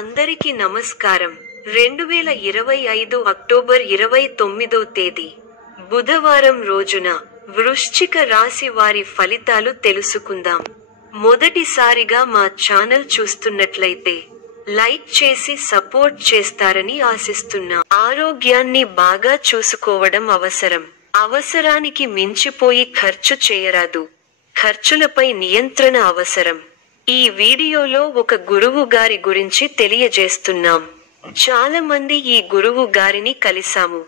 అందరికీ నమస్కారం. 2025 అక్టోబర్ 29వ తేదీ బుధవారం రోజున వృశ్చిక రాశి వారి ఫలితాలు తెలుసుకుందాం. మొదటిసారిగా మా ఛానల్ చూస్తున్నట్లయితే లైక్ చేసి సపోర్ట్ చేస్తారని ఆశిస్తున్నాం. ఆరోగ్యాన్ని బాగా చూసుకోవడం అవసరం. అవసరానికి మించిపోయి ఖర్చు చేయరాదు. ఖర్చులపై నియంత్రణ అవసరం. ఈ వీడియోలో ఒక గురువు గారి గురించి తెలియజేస్తున్నాం. చాలా మంది ఈ గురువు గారిని కలిసాము.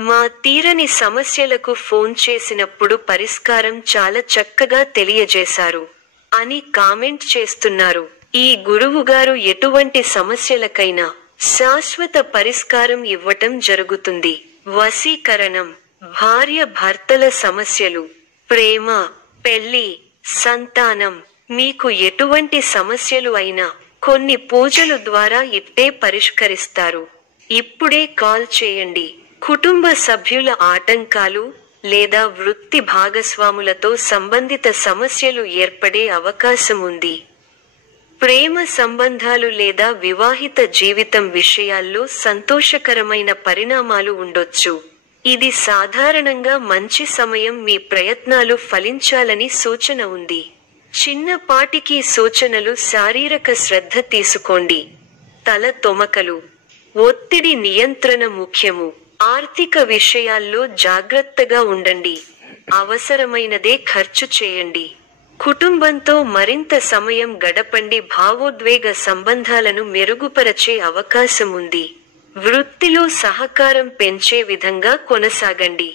మా తీరని సమస్యలకు ఫోన్ చేసినప్పుడు పరిష్కారం చాలా చక్కగా తెలియజేశారు అని కామెంట్ చేస్తున్నారు. ఈ గురువుగారు ఎటువంటి సమస్యలకైనా శాశ్వత పరిష్కారం ఇవ్వటం జరుగుతుంది. వశీకరణం, భార్య భర్తల సమస్యలు, ప్రేమ, పెళ్లి, సంతానం, మీకు ఎటువంటి సమస్యలు అయినా కొన్ని పూజలు ద్వారా ఇట్టే పరిష్కరిస్తారు. ఇప్పుడే కాల్ చేయండి. కుటుంబ సభ్యుల ఆటంకాలు లేదా వృత్తి భాగస్వాములతో సంబంధిత సమస్యలు ఏర్పడే అవకాశం ఉంది. ప్రేమ సంబంధాలు లేదా వివాహిత జీవితం విషయాల్లో సంతోషకరమైన పరిణామాలు ఉండొచ్చు. ఇది సాధారణంగా మంచి సమయం. మీ ప్రయత్నాలు ఫలించాలని సూచన ఉంది. చిన్నపాటికి సూచనలు. శారీరక శ్రద్ధ తీసుకోండి. తల తొమకలు, ఒత్తిడి నియంత్రణ ముఖ్యము. ఆర్థిక విషయాల్లో జాగ్రత్తగా ఉండండి. అవసరమైనదే ఖర్చు చేయండి. కుటుంబంతో మరింత సమయం గడపండి. భావోద్వేగ సంబంధాలను మెరుగుపరచే అవకాశం ఉంది. వృత్తిలో సహకారం పెంచే విధంగా కొనసాగండి.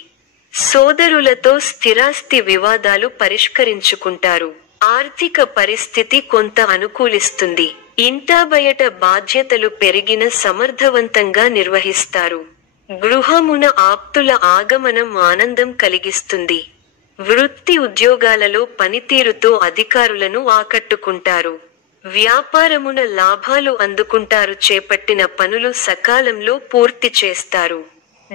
సోదరులతో స్థిరాస్తి వివాదాలు పరిష్కరించుకుంటారు. ఆర్థిక పరిస్థితి కొంత అనుకూలిస్తుంది. ఇంటా బయట బాధ్యతలు పెరిగిన సమర్థవంతంగా నిర్వహిస్తారు. గృహమున ఆప్తుల ఆగమనం ఆనందం కలిగిస్తుంది. వృత్తి ఉద్యోగాలలో పనితీరుతో అధికారులను ఆకట్టుకుంటారు. వ్యాపారమున లాభాలు అందుకుంటారు. చేపట్టిన పనులు సకాలంలో పూర్తి చేస్తారు.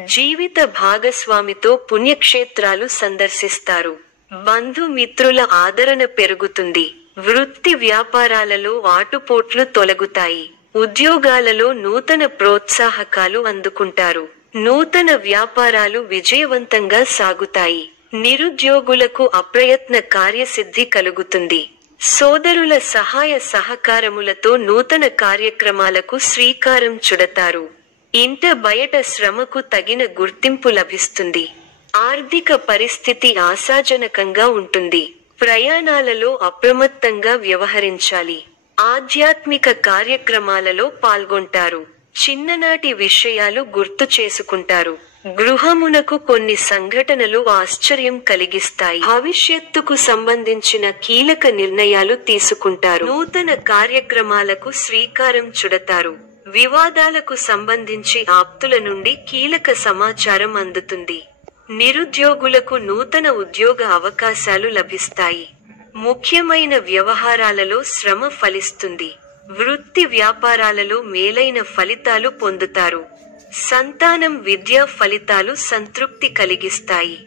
జీవిత భాగస్వామితో పుణ్యక్షేత్రాలు సందర్శిస్తారు. బంధుమిత్రుల ఆదరణ పెరుగుతుంది. వృత్తి వ్యాపారాలలో ఆటుపోట్లు తొలగుతాయి. ఉద్యోగాలలో నూతన ప్రోత్సాహకాలు అందుకుంటారు. నూతన వ్యాపారాలు విజయవంతంగా సాగుతాయి. నిరుద్యోగులకు అప్రయత్న కార్యసిద్ధి కలుగుతుంది. సోదరుల సహాయ సహకారములతో నూతన కార్యక్రమాలకు శ్రీకారం చుడతారు. ఇంట బయట శ్రమకు తగిన గుర్తింపు లభిస్తుంది. ఆర్థిక పరిస్థితి ఆశాజనకంగా ఉంటుంది. ప్రయాణాలలో అప్రమత్తంగా వ్యవహరించాలి. ఆధ్యాత్మిక కార్యక్రమాలలో పాల్గొంటారు. చిన్ననాటి విషయాలు గుర్తు చేసుకుంటారు. గృహమునకు కొన్ని సంఘటనలు ఆశ్చర్యం కలిగిస్తాయి. భవిష్యత్తుకు సంబంధించిన కీలక నిర్ణయాలు తీసుకుంటారు. నూతన కార్యక్రమాలకు శ్రీకారం చుడతారు. వివాదాలకు సంబంధించి ఆప్తుల నుండి కీలక సమాచారం అందుతుంది. నిరుద్యోగులకు నూతన ఉద్యోగ అవకాశాలు లభిస్తాయి. ముఖ్యమైన వ్యవహారాలలో శ్రమ ఫలిస్తుంది. వృత్తి వ్యాపారాలలో మేలైన ఫలితాలు పొందుతారు. సంతానం, విద్యా ఫలితాలు సంతృప్తి కలిగిస్తాయి.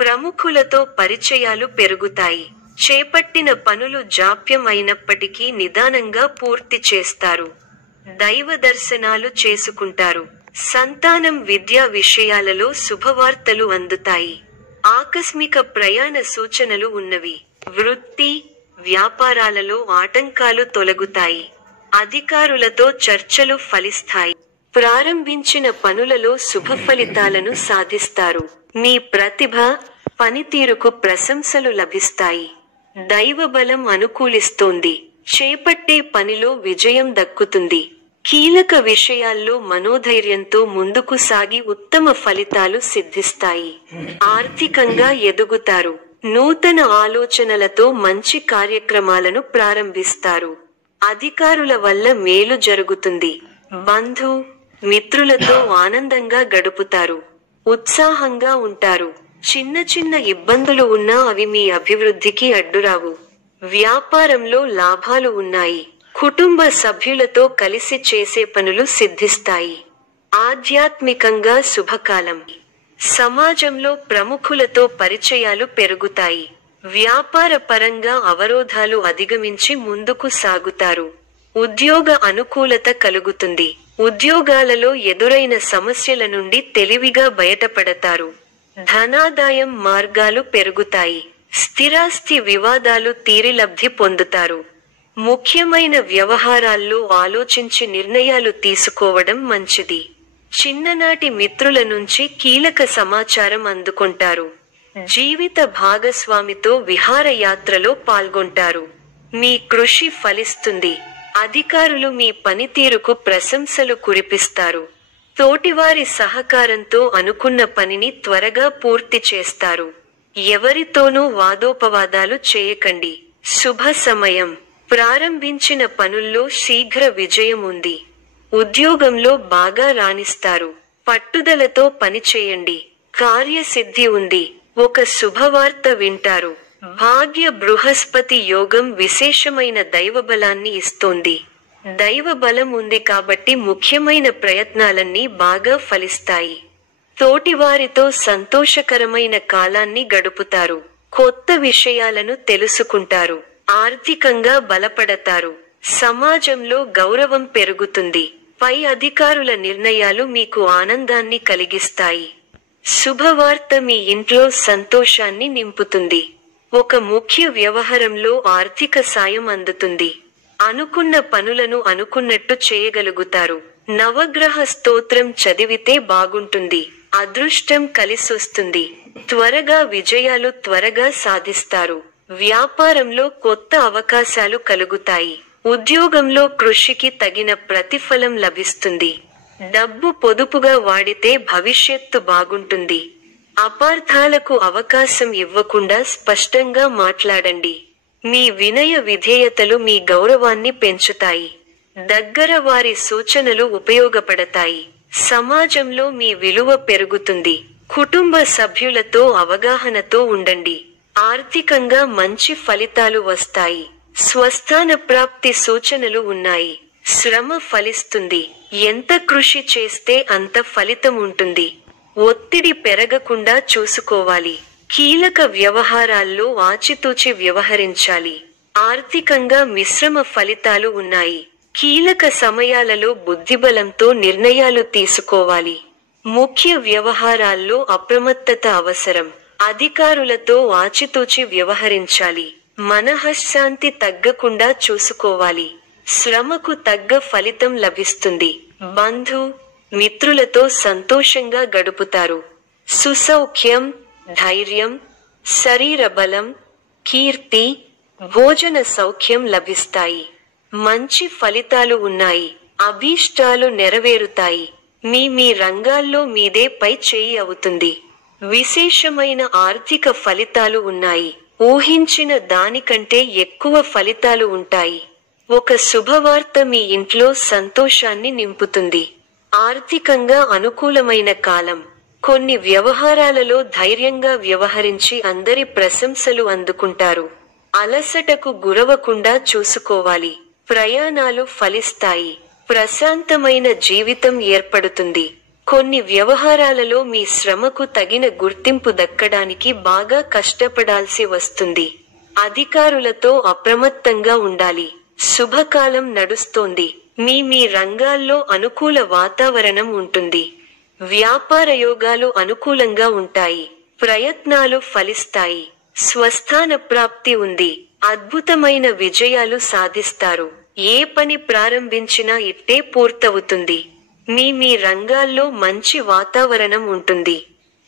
ప్రముఖులతో పరిచయాలు పెరుగుతాయి. చేపట్టిన పనులు జాప్యం అయినప్పటికీ నిదానంగా పూర్తి చేస్తారు. దైవ దర్శనాలు చేసుకుంటారు. సంతానం, విద్యా విషయాలలో శుభవార్తలు అందుతాయి. ఆకస్మిక ప్రయాణ సూచనలు ఉన్నవి. వృత్తి వ్యాపారాలలో ఆటంకాలు తొలగుతాయి. అధికారులతో చర్చలు ఫలిస్తాయి. ప్రారంభించిన పనులలో శుభ ఫలితాలను సాధిస్తారు. మీ ప్రతిభ, పనితీరుకు ప్రశంసలు లభిస్తాయి. దైవబలం అనుకూలిస్తోంది. చేపట్టే పనిలో విజయం దక్కుతుంది. కీలక విషయాల్లో మనోధైర్యంతో ముందుకు సాగి ఉత్తమ ఫలితాలు సిద్ధిస్తాయి. ఆర్థికంగా ఎదుగుతారు. నూతన ఆలోచనలతో మంచి కార్యక్రమాలను ప్రారంభిస్తారు. అధికారుల వల్ల మేలు జరుగుతుంది. బంధు మిత్రులతో ఆనందంగా గడుపుతారు. ఉత్సాహంగా ఉంటారు. చిన్న చిన్న ఇబ్బందులు ఉన్నా అవి మీ అభివృద్ధికి అడ్డురావు. వ్యాపారంలో లాభాలు ఉన్నాయి. కుటుంబ సభ్యులతో కలిసి చేసే పనులు సిద్ధిస్తాయి. ఆధ్యాత్మికంగా శుభకాలం. సమాజంలో ప్రముఖులతో పరిచయాలు పెరుగుతాయి. వ్యాపార పరంగా అవరోధాలు అధిగమించి ముందుకు సాగుతారు. ఉద్యోగ అనుకూలత కలుగుతుంది. ఉద్యోగాలలో ఎదురైన సమస్యల నుండి తెలివిగా బయటపడతారు. ధనాదాయం మార్గాలు పెరుగుతాయి. స్థిరాస్తి వివాదాలు తీరి లబ్ధి పొందుతారు. ముఖ్యమైన వ్యవహారాల్లో ఆలోచించి నిర్ణయాలు తీసుకోవడం మంచిది. చిన్ననాటి మిత్రుల నుంచి కీలక సమాచారం అందుకుంటారు. జీవిత భాగస్వామితో విహారయాత్రలో పాల్గొంటారు. మీ కృషి ఫలిస్తుంది. అధికారులు మీ పనితీరుకు ప్రశంసలు కురిపిస్తారు. తోటివారి సహకారంతో అనుకున్న పనిని త్వరగా పూర్తి చేస్తారు. ఎవరితోనూ వాదోపవాదాలు చేయకండి. శుభ సమయం. ప్రారంభించిన పనుల్లో శీఘ్ర విజయం ఉంది. ఉద్యోగంలో బాగా రాణిస్తారు. పట్టుదలతో పనిచేయండి. కార్యసిద్ధి ఉంది. ఒక శుభవార్త వింటారు. భాగ్య బృహస్పతి యోగం విశేషమైన దైవబలాన్ని ఇస్తోంది. దైవబలం ఉంది కాబట్టి ముఖ్యమైన ప్రయత్నాలన్నీ బాగా ఫలిస్తాయి. తోటివారితో సంతోషకరమైన కాలాన్ని గడుపుతారు. కొత్త విషయాలను తెలుసుకుంటారు. ఆర్థికంగా బలపడతారు. సమాజంలో గౌరవం పెరుగుతుంది. పై అధికారుల నిర్ణయాలు మీకు ఆనందాన్ని కలిగిస్తాయి. శుభవార్త మీ ఇంట్లో సంతోషాన్ని నింపుతుంది. ఒక ముఖ్య వ్యవహారంలో ఆర్థిక సాయం అందుతుంది. అనుకున్న పనులను అనుకున్నట్టు చేయగలుగుతారు. నవగ్రహ స్తోత్రం చదివితే బాగుంటుంది. అదృష్టం కలిసొస్తుంది. త్వరగా విజయాలు త్వరగా సాధిస్తారు. వ్యాపారంలో కొత్త అవకాశాలు కలుగుతాయి. ఉద్యోగంలో కృషికి తగిన ప్రతిఫలం లభిస్తుంది. డబ్బు పొదుపుగా వాడితే భవిష్యత్తు బాగుంటుంది. అపార్థాలకు అవకాశం ఇవ్వకుండా స్పష్టంగా మాట్లాడండి. మీ వినయ విధేయతలు మీ గౌరవాన్ని పెంచుతాయి. దగ్గర వారి సూచనలు ఉపయోగపడతాయి. సమాజంలో మీ విలువ పెరుగుతుంది. కుటుంబ సభ్యులతో అవగాహనతో ఉండండి. ఆర్థికంగా మంచి ఫలితాలు వస్తాయి. స్వస్థాన ప్రాప్తి సూచనలు ఉన్నాయి. శ్రమ ఫలిస్తుంది. ఎంత కృషి చేస్తే అంత ఫలితం ఉంటుంది. ఒత్తిడి పెరగకుండా చూసుకోవాలి. కీలక వ్యవహారాల్లో ఆచితూచి వ్యవహరించాలి. ఆర్థికంగా మిశ్రమ ఫలితాలు ఉన్నాయి. కీలక సమయాలలో బుద్ధిబలంతో నిర్ణయాలు తీసుకోవాలి. ముఖ్య వ్యవహారాల్లో అప్రమత్తత అవసరం. అధికారులతో ఆచితూచి వ్యవహరించాలి. మనఃశాంతి తగ్గకుండా చూసుకోవాలి. శ్రమకు తగ్గ ఫలితం లభిస్తుంది. బంధు మిత్రులతో సంతోషంగా గడుపుతారు. సుసౌఖ్యం, ధైర్యం, శరీర బలం, కీర్తి, భోజన సౌఖ్యం లభిస్తాయి. మంచి ఫలితాలు ఉన్నాయి. అభీష్టాలు నెరవేరుతాయి. మీ రంగాల్లో మీదే పై చేయి అవుతుంది. విశేషమైన ఆర్థిక ఫలితాలు ఉన్నాయి. ఊహించిన దానికంటే ఎక్కువ ఫలితాలు ఉంటాయి. ఒక శుభవార్త మీ ఇంట్లో సంతోషాన్ని నింపుతుంది. ఆర్థికంగా అనుకూలమైన కాలం. కొన్ని వ్యవహారాలలో ధైర్యంగా వ్యవహరించి అందరి ప్రశంసలు అందుకుంటారు. అలసటకు గురవకుండా చూసుకోవాలి. ప్రయాణాలు ఫలిస్తాయి. ప్రశాంతమైన జీవితం ఏర్పడుతుంది. కొన్ని వ్యవహారాలలో మీ శ్రమకు తగిన గుర్తింపు దక్కడానికి బాగా కష్టపడాల్సి వస్తుంది. అధికారులతో అప్రమత్తంగా ఉండాలి. శుభకాలం నడుస్తోంది. మీ రంగాల్లో అనుకూల వాతావరణం ఉంటుంది. వ్యాపార యోగాలు అనుకూలంగా ఉంటాయి. ప్రయత్నాలు ఫలిస్తాయి. స్వస్థాన ప్రాప్తి ఉంది. అద్భుతమైన విజయాలు సాధిస్తారు. ఏ పని ప్రారంభించినా ఇట్టే పూర్తవుతుంది. మీ రంగాల్లో మంచి వాతావరణం ఉంటుంది.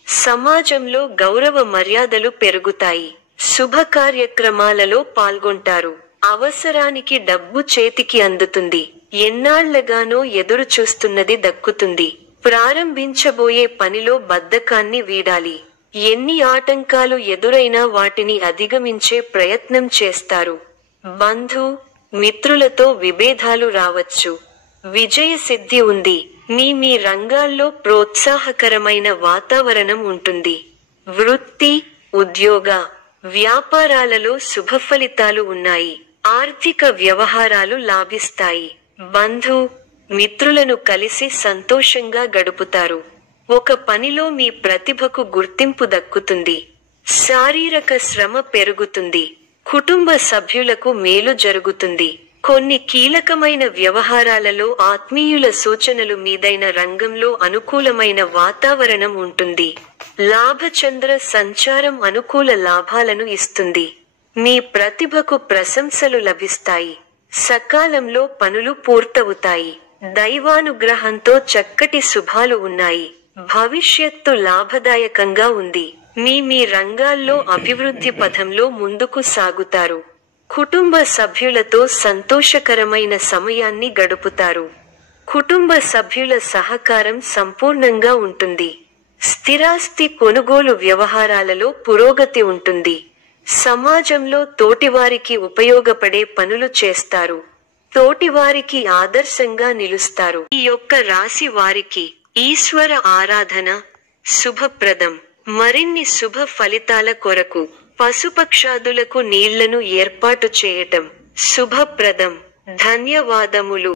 సమాజంలో గౌరవ మర్యాదలు పెరుగుతాయి. శుభ కార్యక్రమాలలో పాల్గొంటారు. అవసరానికి డబ్బు చేతికి అందుతుంది. ఎన్నాళ్లగానో ఎదురు చూస్తున్నది దక్కుతుంది. ప్రారంభించబోయే పనిలో బద్ధకాన్ని వీడాలి. ఎన్ని ఆటంకాలు ఎదురైనా వాటిని అధిగమించే ప్రయత్నం చేస్తారు. బంధు మిత్రులతో విభేదాలు రావచ్చు. విజయ సిద్ధి ఉంది. మీ రంగాల్లో ప్రోత్సాహకరమైన వాతావరణం ఉంటుంది. వృత్తి, ఉద్యోగ, వ్యాపారాలలో శుభ ఫలితాలు ఉన్నాయి. ఆర్థిక వ్యవహారాలు లాభిస్తాయి. బంధు మిత్రులను కలిసి సంతోషంగా గడుపుతారు. ఒక పనిలో మీ ప్రతిభకు గుర్తింపు దక్కుతుంది. శారీరక శ్రమ పెరుగుతుంది. కుటుంబ సభ్యులకు మేలు జరుగుతుంది. కొన్ని కీలకమైన వ్యవహారాలలో ఆత్మీయుల సూచనలు మీదైన రంగంలో అనుకూలమైన వాతావరణం ఉంటుంది. లాభచంద్ర సంచారం అనుకూల లాభాలను ఇస్తుంది. మీ ప్రతిభకు ప్రశంసలు లభిస్తాయి. సకాలంలో పనులు పూర్తవుతాయి. దైవానుగ్రహంతో చక్కటి శుభాలు ఉన్నాయి. భవిష్యత్తు లాభదాయకంగా ఉంది. మీ రంగాల్లో అభివృద్ధి పథంలో ముందుకు సాగుతారు. కుటుంబ సభ్యులతో సంతోషకరమైన సమయాన్ని గడుపుతారు. కుటుంబ సభ్యుల సహకారం సంపూర్ణంగా ఉంటుంది. స్థిరాస్తి కొనుగోలు వ్యవహారాలలో పురోగతి ఉంటుంది. సమాజంలో తోటివారికి ఉపయోగపడే పనులు చేస్తారు. తోటివారికి ఆదర్శంగా నిలుస్తారు. ఈ యొక్క రాశి వారికి ఈశ్వర ఆరాధన శుభప్రదం. మరిన్ని శుభ ఫలితాల కొరకు పశుపక్షాదులకు నీళ్లను ఏర్పాటు చేయటం శుభప్రదం. ధన్యవాదములు.